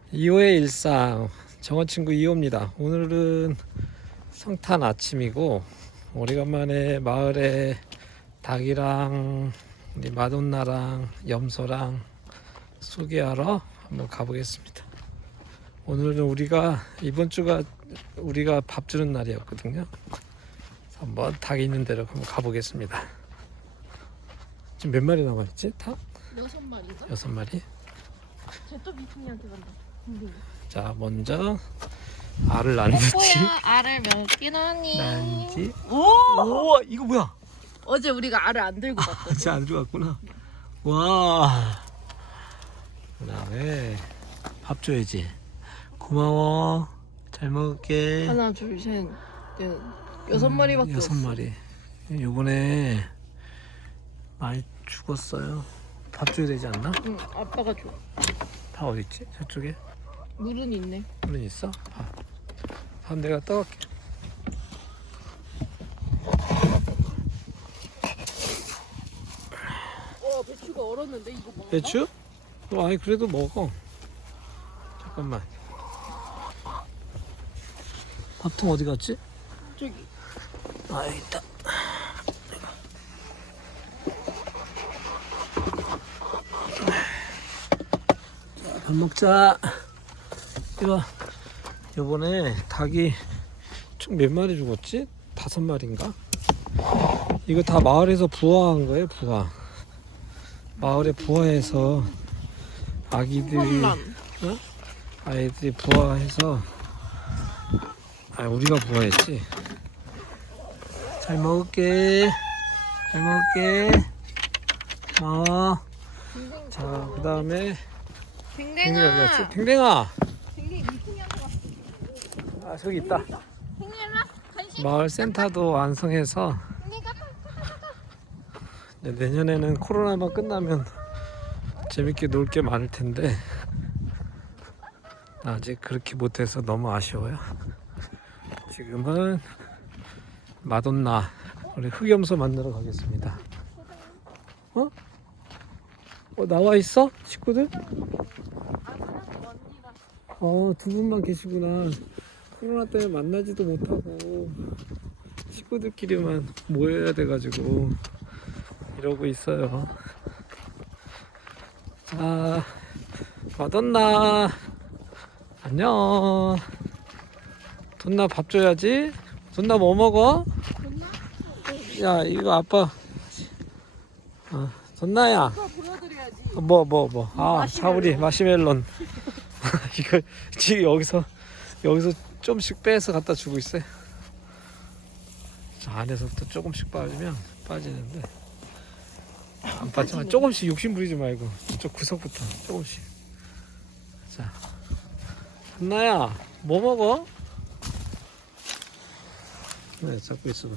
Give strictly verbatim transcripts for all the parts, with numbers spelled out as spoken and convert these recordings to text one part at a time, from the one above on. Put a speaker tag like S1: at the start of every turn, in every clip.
S1: 이호의 일상 정원친구 이호입니다. 오늘은 성탄 아침이고 오래간만에 마을에 닭이랑 우리 마돈나랑 염소랑 소개하러 한번 가보겠습니다. 오늘은 우리가 이번 주가 우리가 밥 주는 날이었거든요. 그래서 한번 닭이 있는 데로 한번 가보겠습니다. 지금 몇 마리 남아있지? 닭?
S2: 여섯 마리가?
S1: 여섯 마리?
S2: 쟤또 미팅이한테 간다.
S1: 자, 먼저 알을 낳는지
S2: 뭐야? 알을 몇 개나니?
S1: 낳는지.
S2: 오!
S1: 오, 이거 뭐야?
S2: 어제 우리가 알을 안 들고 갔거든.
S1: 진짜 안 들어갔구나. 와. 그다음에 밥 줘야지. 고마워. 잘 먹을게.
S2: 하나, 둘, 셋, 넷, 여섯 마리밖에
S1: 여섯
S2: 없어.
S1: 마리. 요번에 많이 죽었어요. 밥 줘야 되지 않나?
S2: 응, 아빠가 줘.
S1: 밥 어디 있지? 저쪽에?
S2: 물은 있네.
S1: 물은 있어? 밥. 밥 내가 떠갈게.
S2: 와, 배추가 얼었는데 이거 먹어?
S1: 배추? 어, 아니 그래도 먹어. 잠깐만. 밥통 어디 갔지?
S2: 저기.
S1: 아, 여기 있다. 자, 밥 먹자. 이거 요번에 닭이 총 몇 마리 죽었지? 다섯 마리인가? 이거 다 마을에서 부화한 거예요, 부화. 마을에 부화해서 아기들이
S2: 혼란.
S1: 어? 아이들이 부화해서 아 우리가 부화했지. 잘 먹을게. 잘 먹을게. 어. 자, 그 다음에 댕댕이 어디 갔지?
S2: 댕댕아.
S1: 댕댕아.
S2: 댕댕이 미팅이한테 갔어.
S1: 아, 저기 있다.
S2: 댕댕아, 간식.
S1: 마을 센터도 완성해서
S2: 댕댕아.
S1: 이제 내년에는 코로나만 끝나면 재밌게 놀 게 많을 텐데 아직 그렇게 못해서 너무 아쉬워요. 지금은 마돈나 우리 흑염소 만나러 가겠습니다. 어? 어 나와 있어? 식구들? 어, 두 분만 계시구나. 코로나 때문에 만나지도 못하고 식구들끼리만 모여야 돼가지고 이러고 있어요. 자, 마돈나 안녕. 돈나 밥 줘야지. 돈나 뭐 먹어? 야, 이거 아빠. 어, 돈나야.
S2: 아빠 보여드려야지.
S1: 뭐 뭐 뭐. 아,
S2: 마시멜로.
S1: 사우리 마시멜론. 이거 지금 여기서 여기서 좀씩 빼서 갖다 주고 있어요. 자, 안에서부터 조금씩 빠지면 빠지는데 안 빠지면 조금씩 욕심 부리지 말고 이쪽 구석부터 조금씩. 자, 한나야 뭐 먹어? 네, 잡고 있어봐.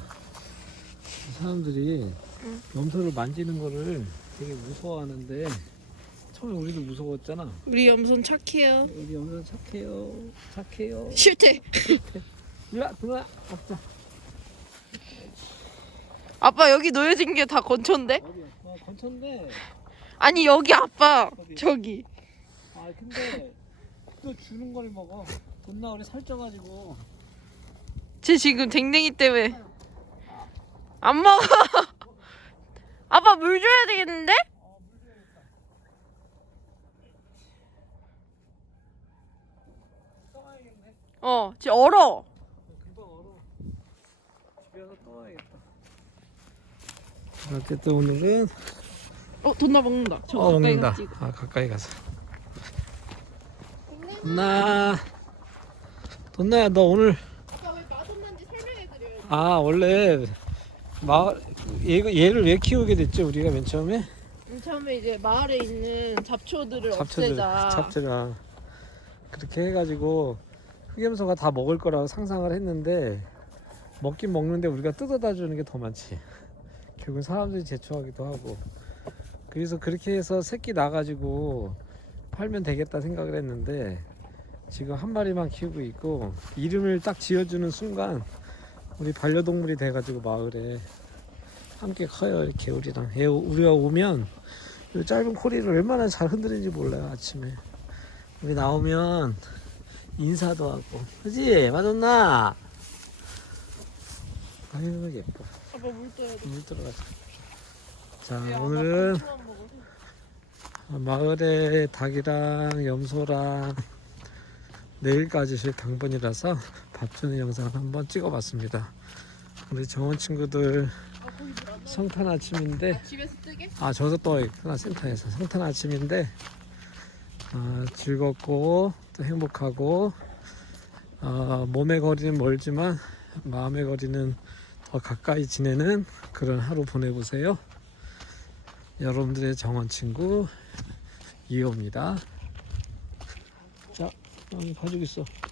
S1: 사람들이
S2: 응.
S1: 염소를 만지는 거를 되게 무서워하는데 처음에 우리도 무서웠잖아.
S2: 우리 염손 착해요.
S1: 우리 염소 착해요. 착해요.
S2: 싫대.
S1: 일로와, 들어와. 먹자.
S2: 아빠 여기 놓여진 게 다 건초인데?
S1: 어디? 어, 건천데.
S2: 아니 여기 아빠
S1: 어디?
S2: 저기.
S1: 아, 근데 또 주는 걸 먹어. 돈나 우리 살쪄가지고.
S2: 쟤 지금 댕댕이 때문에 안 먹어. 아빠 물 줘야 되겠는데?
S1: 떠와야겠네.
S2: 어, 쟤 얼어.
S1: 금방 얼어. 집에 가서 떠와야겠다. 어쨌든 오늘은
S2: 어, 돈나 먹는다. 저
S1: 어,
S2: 가까이
S1: 먹는다.
S2: 가서 찍어.
S1: 아, 가까이 가서. 돈나. 돈나야, 너 오늘
S2: 아빠 왜 맛없는지 설명해드려요.
S1: 아, 원래 마을 얘, 얘를 왜 키우게 됐지 우리가 맨 처음에?
S2: 처음에 이제 마을에 있는 잡초들을
S1: 잡초들,
S2: 없애자.
S1: 잡초가 그렇게 해가지고 흑염소가 다 먹을 거라고 상상을 했는데 먹긴 먹는데 우리가 뜯어다 주는 게 더 많지. 결국은 사람들이 제초하기도 하고 그래서 그렇게 해서 새끼 나가지고 팔면 되겠다 생각을 했는데 지금 한 마리만 키우고 있고 이름을 딱 지어주는 순간 우리 반려동물이 돼가지고 마을에 함께 커요. 이렇게 우리랑 애 우리가 오면 이 짧은 코리를 얼마나 잘 흔드는지 몰라요. 아침에 우리 나오면 인사도 하고, 그지? 맞았나? 아유 예뻐.
S2: 아빠 물 떠야 돼.
S1: 물 들어가자. 자
S2: 우리 아빠
S1: 오늘은
S2: 반찬만 먹어서.
S1: 마을에 닭이랑 염소랑 내일까지 쉴 당번이라서 밥 주는 영상을 한번 찍어봤습니다. 우리 정원 친구들
S2: 아 거기 물안 나와.
S1: 성탄 아침인데,
S2: 아, 집에서 뜨게?
S1: 아 저도 또 있구나 센터에서. 성탄 아침인데 아, 즐겁고 또 행복하고 아, 몸의 거리는 멀지만 마음의 거리는 더 가까이 지내는 그런 하루 보내보세요. 여러분들의 정원 친구 이호입니다. 자, 여기 가지고 있어.